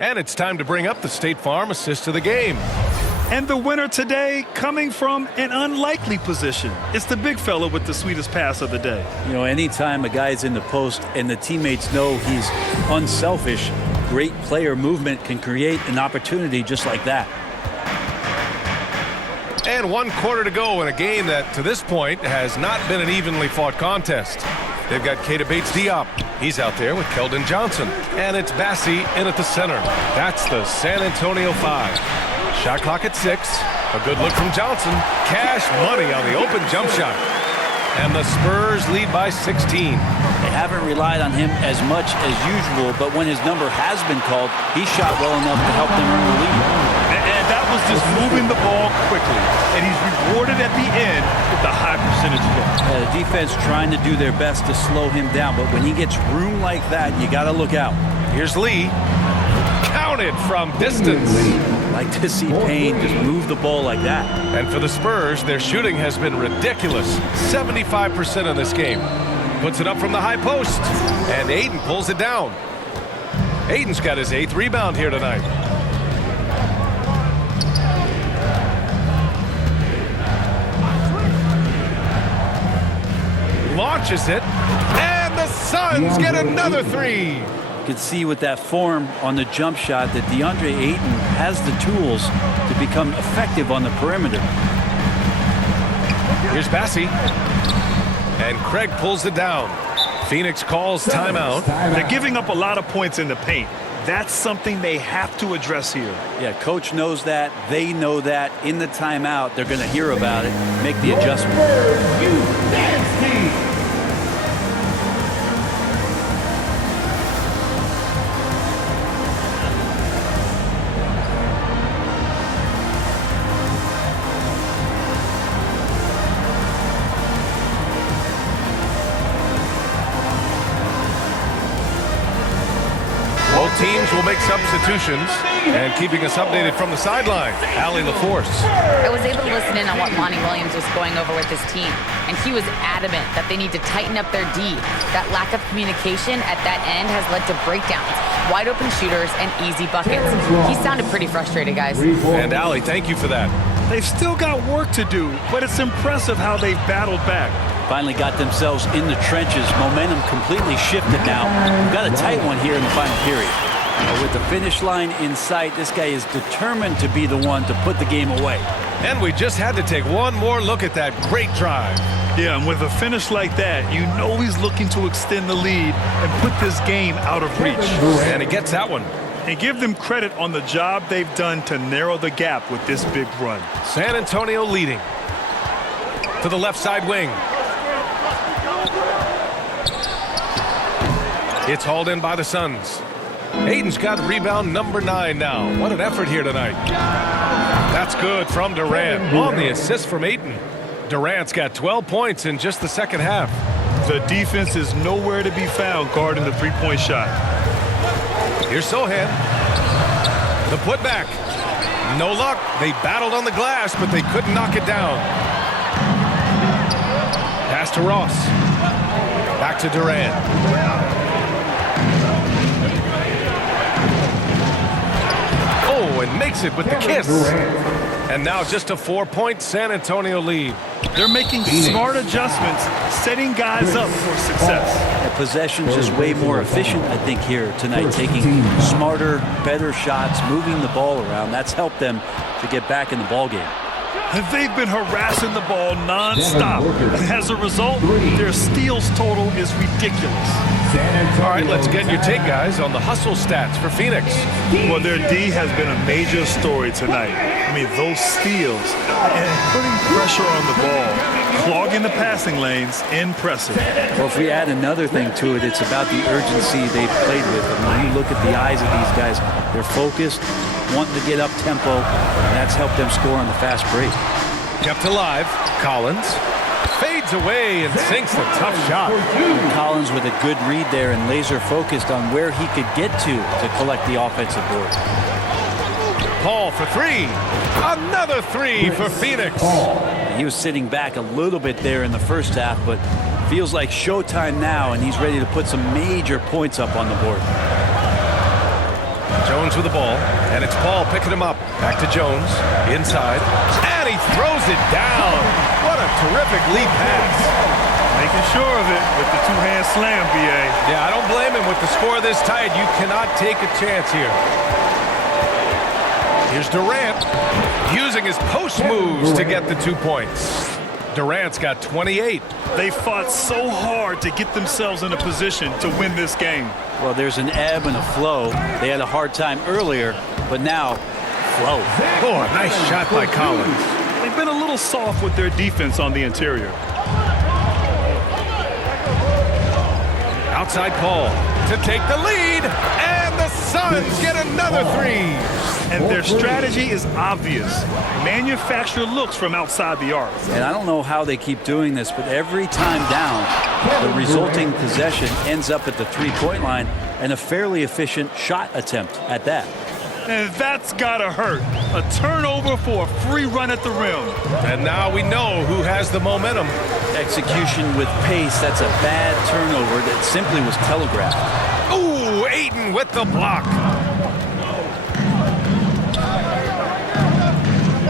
And it's time to bring up the State Farm assist of the game. And the winner today coming from an unlikely position. It's the big fella with the sweetest pass of the day. You know, anytime a guy's in the post and the teammates know he's unselfish, great player movement can create an opportunity just like that. And 1 quarter to go in a game that, to this point, has not been an evenly fought contest. They've got Keita Bates-Diop. He's out there with Keldon Johnson. And it's Bassey in at the center. That's the San Antonio 5. Shot clock at 6. A good look from Johnson. Cash money on the open jump shot. And the Spurs lead by 16. They haven't relied on him as much as usual, but when his number has been called, he shot well enough to help them earn the lead. And that was just moving the ball quickly. And he's rewarded at the end with the high percentage look. The defense trying to do their best to slow him down, but when he gets room like that, you got to look out. Here's Lee. Counted from distance. Like to see Payne just move the ball like that. And for the Spurs, their shooting has been ridiculous. 75% in this game. Puts it up from the high post. And Ayton pulls it down. Ayton's got his 8th rebound here tonight. Launches it. And the Suns get another 3. You can see with that form on the jump shot that DeAndre Ayton has the tools to become effective on the perimeter. Here's Bassey. And Craig pulls it down. Phoenix calls timeout. They're giving up a lot of points in the paint. That's something they have to address here. Yeah, coach knows that. They know that. In the timeout, they're going to hear about it, make the adjustment. Teams will make substitutions, and keeping us updated from the sideline, Allie LaForce. I was able to listen in on what Monty Williams was going over with his team, and he was adamant that they need to tighten up their D. That lack of communication at that end has led to breakdowns, wide open shooters, and easy buckets. He sounded pretty frustrated, guys. And Allie, thank you for that. They've still got work to do, but it's impressive how they've battled back. Finally got themselves in the trenches. Momentum completely shifted now. We've got a tight one here in the final period. With the finish line in sight, this guy is determined to be the one to put the game away. And we just had to take one more look at that great drive. Yeah, and with a finish like that, you know he's looking to extend the lead and put this game out of reach. And he gets that one. And give them credit on the job they've done to narrow the gap with this big run. San Antonio leading. To the left side wing. It's hauled in by the Suns. Ayton's got rebound number 9 now. What an effort here tonight. That's good from Durant on the assist from Ayton. Durant's got 12 points in just the second half. The defense is nowhere to be found guarding the three-point shot. Here's Sohan. The putback. No luck. They battled on the glass, but they couldn't knock it down. Pass to Ross. Back to Durant. And makes it with the kiss. And now just a 4-point San Antonio lead. They're making smart adjustments, setting guys up for success. The possession's just way more efficient, I think, here tonight. Taking smarter, better shots, moving the ball around. That's helped them to get back in the ball game. And they've been harassing the ball nonstop. And as a result, their steals total is ridiculous. All right, let's get your take, guys, on the hustle stats for Phoenix. Well, their D has been a major story tonight. I mean, those steals and putting pressure on the ball, clogging the passing lanes, impressive. Well, if we add another thing to it, it's about the urgency they've played with. And when you look at the eyes of these guys, they're focused, wanting to get up tempo, and that's helped them score on the fast break. Kept alive. Collins fades away and sinks a tough shot. Collins with a good read there and laser focused on where he could get to collect the offensive board. Paul for 3. Another 3 for Phoenix. He was sitting back a little bit there in the first half, but feels like showtime now, and he's ready to put some major points up on the board. Jones with the ball, and it's Paul picking him up. Back to Jones, inside, and he throws it down. What a terrific lead pass. Making sure of it with the two-hand slam, B.A. Yeah, I don't blame him. With the score this tight, you cannot take a chance here. Here's Durant, using his post moves to get the 2 points. Durant's got 28. They fought so hard to get themselves in a position to win this game. Well, there's an ebb and a flow. They had a hard time earlier, but now, flow. Oh, a nice shot by Collins. They've been a little soft with their defense on the interior. Outside Paul to take the lead, and the Suns get another 3. And their strategy is obvious. Manufacture looks from outside the arc. And I don't know how they keep doing this, but every time down, the resulting possession ends up at the three-point line and a fairly efficient shot attempt at that. And that's gotta hurt. A turnover for a free run at the rim. And now we know who has the momentum. Execution with pace, that's a bad turnover that simply was telegraphed. Ooh, Ayton with the block.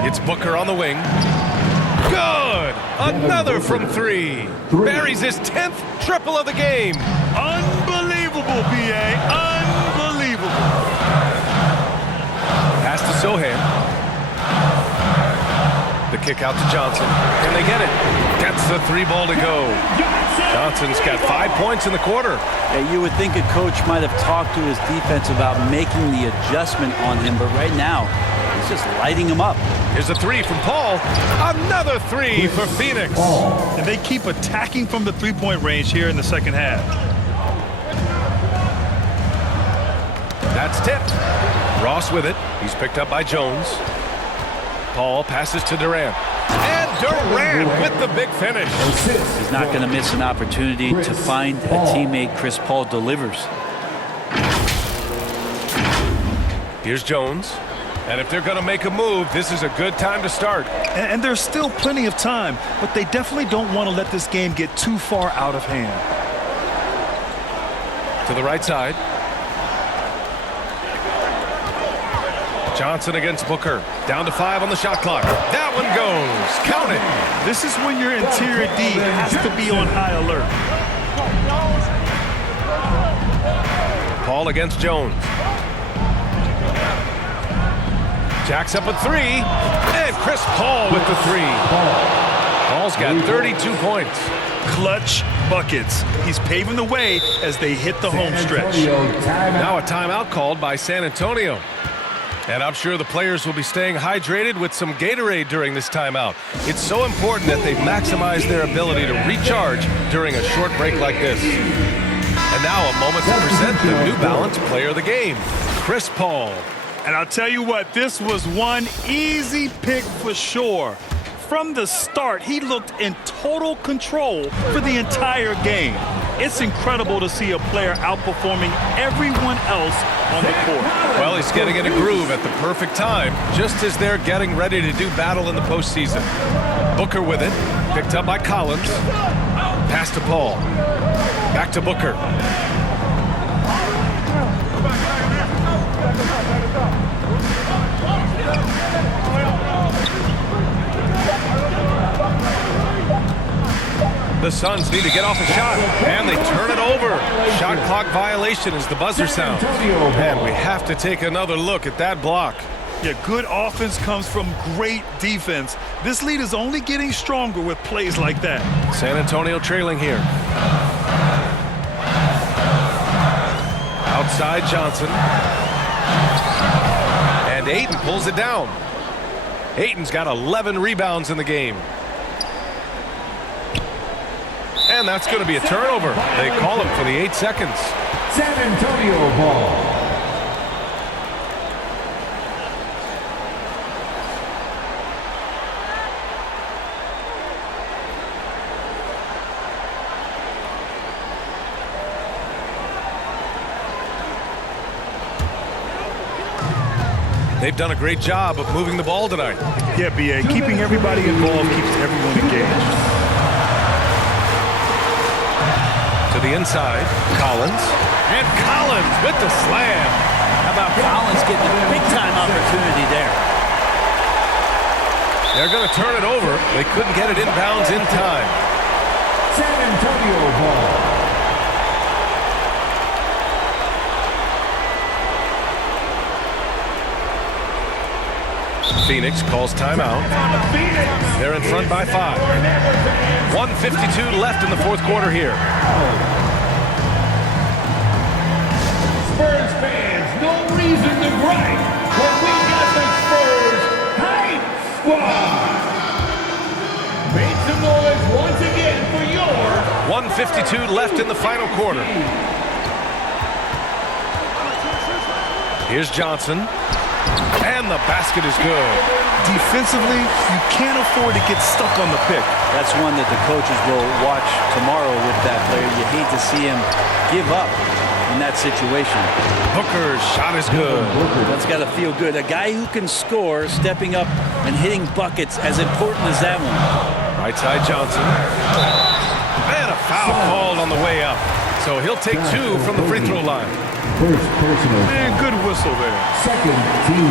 It's Booker on the wing. Good! Another from 3. Buries his 10th triple of the game. Unbelievable, B.A. Unbelievable. Pass to Sohan. The kick out to Johnson. Can they get it? Gets the 3 ball to go. Johnson's got 5 points in the quarter. Yeah, you would think a coach might have talked to his defense about making the adjustment on him, but right now, he's just lighting him up. Here's a 3 from Paul. Another 3 for Phoenix. And they keep attacking from the three-point range here in the second half. That's tipped. Ross with it. He's picked up by Jones. Paul passes to Durant. And Durant with the big finish. He's not going to miss an opportunity to find a teammate. Chris Paul delivers. Here's Jones. And if they're going to make a move, this is a good time to start. And there's still plenty of time, but they definitely don't want to let this game get too far out of hand. To the right side. Johnson against Booker. Down to 5 on the shot clock. That one goes. Count it. This is when your interior D has to be on high alert. Paul against Jones. Jacks up a 3. And Chris Paul with the 3. Paul's got 32 points. Clutch buckets. He's paving the way as they hit the home stretch. Now a timeout called by San Antonio. And I'm sure the players will be staying hydrated with some Gatorade during this timeout. It's so important that they maximize their ability to recharge during a short break like this. And now a moment to present the New Balance Player of the Game, Chris Paul. And I'll tell you what, this was one easy pick for sure. From the start, he looked in total control for the entire game. It's incredible to see a player outperforming everyone else on the court. Well, he's getting in a groove at the perfect time, just as they're getting ready to do battle in the postseason. Booker with it, picked up by Collins. Pass to Paul. Back to Booker. The Suns need to get off a shot, and they turn it over. Shot clock violation as the buzzer sounds. And we have to take another look at that block. Yeah, good offense comes from great defense. This lead is only getting stronger with plays like that. San Antonio trailing here. Outside Johnson. And Ayton pulls it down. Ayton's got 11 rebounds in the game. And that's going to be a turnover. They call him for the 8 seconds. San Antonio ball. They've done a great job of moving the ball tonight. Yeah, B.A. Keeping everybody involved keeps everyone engaged. To the inside, Collins. And Collins with the slam. How about Collins getting a big-time opportunity there? They're going to turn it over. They couldn't get it inbounds in time. San Antonio ball. Phoenix calls timeout. They're in front by 5. 1:52 left in the fourth quarter here. Spurs fans, no reason to gripe when we got the Spurs Hype Squad. Make some noise once again for your 1:52 left in the final quarter. Here's Johnson. And the basket is good. Defensively, you can't afford to get stuck on the pick. That's one that the coaches will watch tomorrow with that player. You hate to see him give up in that situation. Booker's shot is good. That's got to feel good. A guy who can score, stepping up and hitting buckets, as important as that one. Right side Johnson. And a foul called on the way up. So he'll take 2 from the free throw line. first personal. Man, good whistle there. Second team.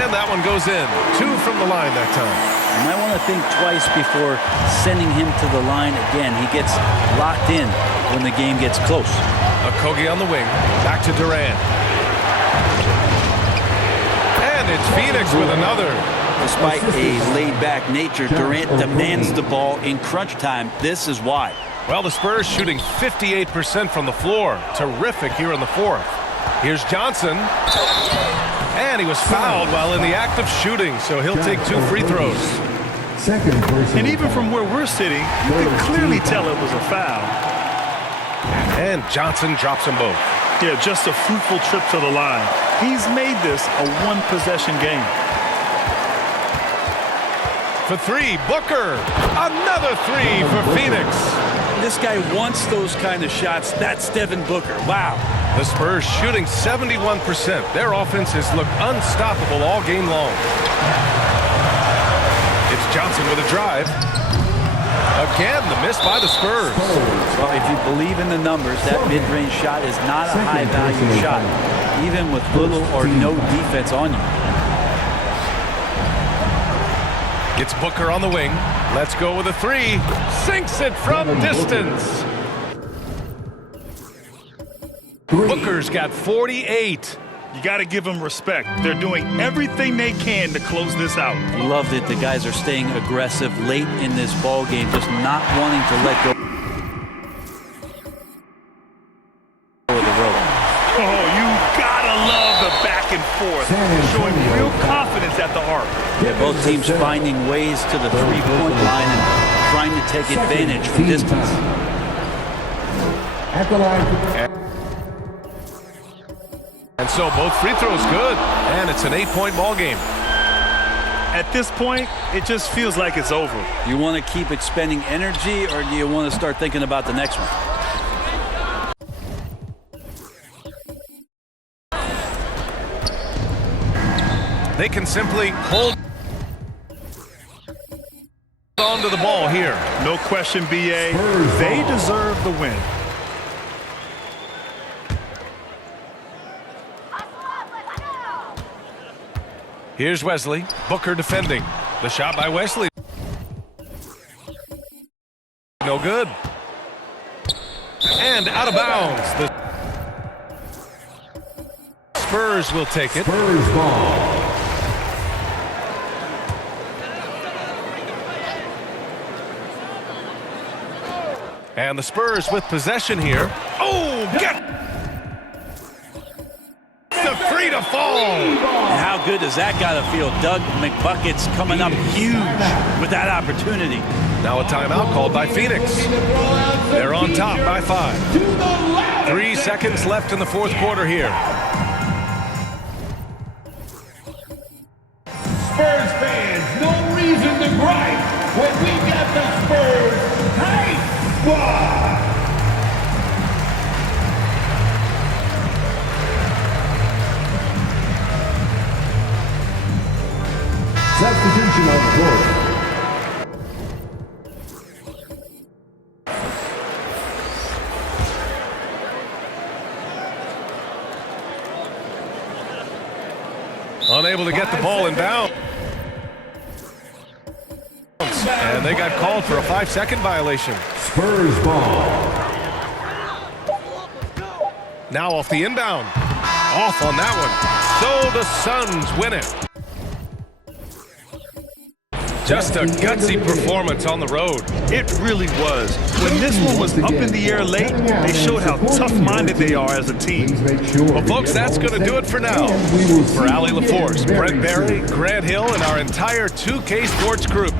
And that one goes in. 2 from the line that time. You might want to think twice before sending him to the line again. He gets locked in when the game gets close. Okogie on the wing. Back to Durant. And it's Phoenix with another. Despite a laid-back nature, Durant demands the ball in crunch time. This is why. Well, the Spurs shooting 58% from the floor. Terrific here in the fourth. Here's Johnson. And he was fouled while in the act of shooting, so he'll take 2 free throws. Second personal. And even from where we're sitting, you can clearly tell it was a foul. And Johnson drops them both. Yeah, just a fruitful trip to the line. He's made this a one-possession game. For 3, Booker. Another 3 for Phoenix. This guy wants those kind of shots. That's Devin Booker. Wow. The Spurs shooting 71%. Their offense has looked unstoppable all game long. It's Johnson with a drive. Again, the miss by the Spurs. Well, if you believe in the numbers, that mid-range shot is not a high-value shot, even with little or no defense on you. It's Booker on the wing. Let's go with a 3. Sinks it from distance. Booker's got 48. You got to give them respect. They're doing everything they can to close this out. You love that the guys are staying aggressive late in this ball game, just not wanting to let go of the rope. Oh, you got to love the back and forth. Showing real confidence at the arc. Yeah, both teams finding ways to the three-point line and trying to take advantage from distance. At the line. And so both free throws good. And it's an 8-point ball game. At this point, it just feels like it's over. You want to keep expending energy, or do you want to start thinking about the next one? They can simply hold on to the ball here. No question, BA. They deserve the win. Here's Wesley. Booker defending. The shot by Wesley. No good. And out of bounds. The Spurs will take it. Spurs ball. And the Spurs with possession here. Oh, get the 3 to fall. And how good does that got to feel? Doug McBucket's coming up huge with that opportunity. Now a timeout called by Phoenix. They're on top by 5. 3 seconds left in the fourth quarter here. Spurs fans, no reason to gripe when we got the Spurs Hype Squad. Substitution on court. Unable to get the ball in bounds. And they got called for a 5-second violation. Spurs ball. Now off the inbound. Off on that one. So the Suns win it. Just a gutsy performance on the road. It really was. When this one was up in the air late, they showed how tough-minded they are as a team. Well, folks, that's going to do it for now. For Allie LaForce, Brent Barry, Grant Hill, and our entire 2K Sports group,